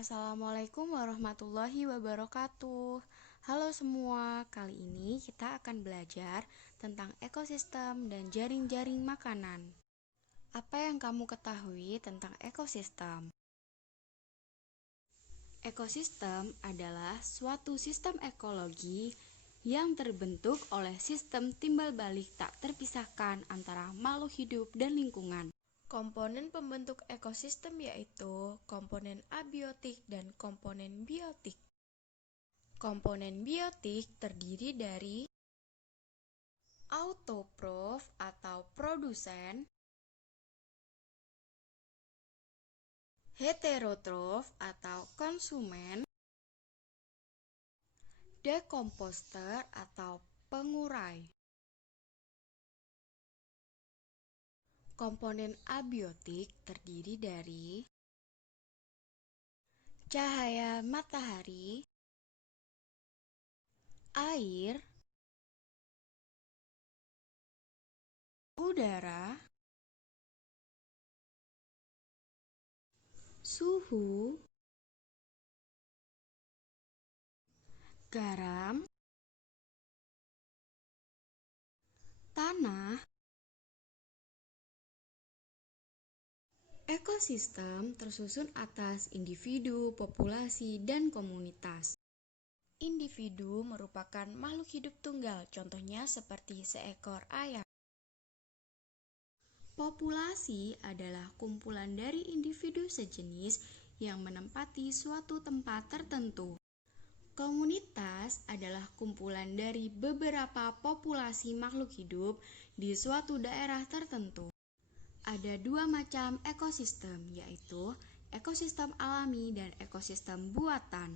Assalamualaikum warahmatullahi wabarakatuh. Halo semua, kali ini kita akan belajar tentang ekosistem dan jaring-jaring makanan. Apa yang kamu ketahui tentang ekosistem? Ekosistem adalah suatu sistem ekologi yang terbentuk oleh sistem timbal balik tak terpisahkan antara makhluk hidup dan lingkungan. Komponen pembentuk ekosistem yaitu komponen abiotik dan komponen biotik. Komponen biotik terdiri dari autotrof atau produsen, heterotrof atau konsumen, dekomposter atau pengurai. Komponen abiotik terdiri dari cahaya matahari, air, udara, suhu, garam, tanah. Ekosistem tersusun atas individu, populasi, dan komunitas. Individu merupakan makhluk hidup tunggal, contohnya seperti seekor ayam. Populasi adalah kumpulan dari individu sejenis yang menempati suatu tempat tertentu. Komunitas adalah kumpulan dari beberapa populasi makhluk hidup di suatu daerah tertentu. Ada dua macam ekosistem, yaitu ekosistem alami dan ekosistem buatan.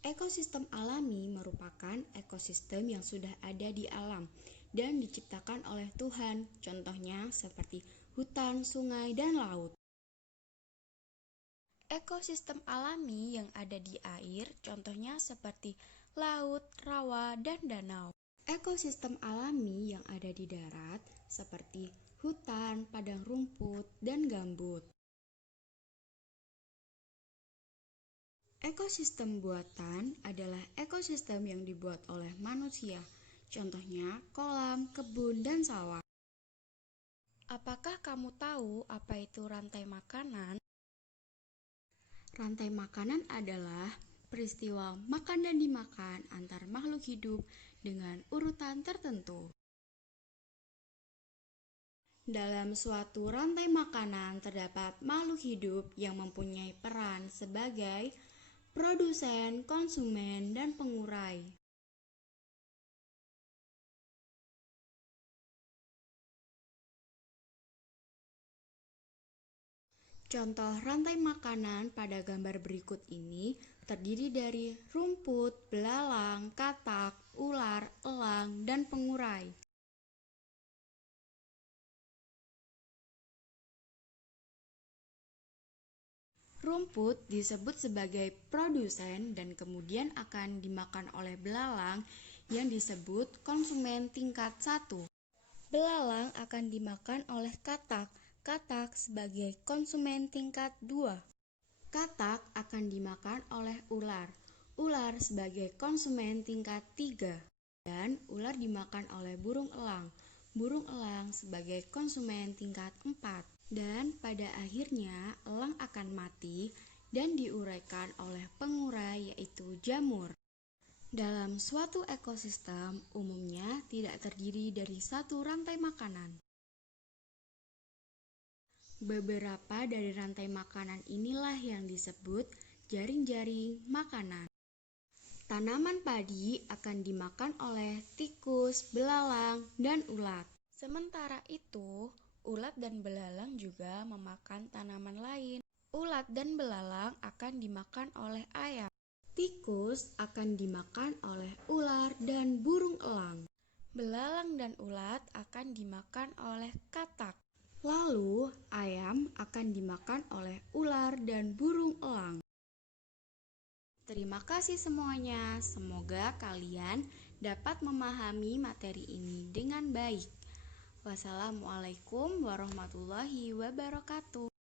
Ekosistem alami merupakan ekosistem yang sudah ada di alam dan diciptakan oleh Tuhan, contohnya seperti hutan, sungai, dan laut. Ekosistem alami yang ada di air, contohnya seperti laut, rawa, dan danau. Ekosistem alami yang ada di darat seperti hutan, padang rumput, dan gambut. Ekosistem buatan adalah ekosistem yang dibuat oleh manusia, contohnya kolam, kebun, dan sawah. Apakah kamu tahu apa itu rantai makanan? Rantai makanan adalah peristiwa makan dan dimakan antar makhluk hidup dengan urutan tertentu. Dalam suatu rantai makanan terdapat makhluk hidup yang mempunyai peran sebagai produsen, konsumen, dan pengurai. Contoh rantai makanan pada gambar berikut ini terdiri dari rumput, belalang, katak, ular, elang, dan pengurai. Rumput disebut sebagai produsen dan kemudian akan dimakan oleh belalang yang disebut konsumen tingkat 1. Belalang akan dimakan oleh katak sebagai konsumen tingkat 2. Katak akan dimakan oleh ular sebagai konsumen tingkat 3. Dan ular dimakan oleh burung elang sebagai konsumen tingkat 4. Dan pada akhirnya elang akan mati dan diuraikan oleh pengurai yaitu jamur. Dalam suatu ekosistem umumnya tidak terdiri dari satu rantai makanan. Beberapa dari rantai makanan inilah yang disebut jaring-jaring makanan. Tanaman padi akan dimakan oleh tikus, belalang, dan ulat. Sementara itu, ulat dan belalang juga memakan tanaman lain. Ulat dan belalang akan dimakan oleh ayam. Tikus akan dimakan oleh ular dan burung elang. Belalang dan ulat akan dimakan oleh katak. Lalu, ayam akan dimakan oleh ular dan burung elang. Terima kasih semuanya. Semoga kalian dapat memahami materi ini dengan baik. Wassalamualaikum warahmatullahi wabarakatuh.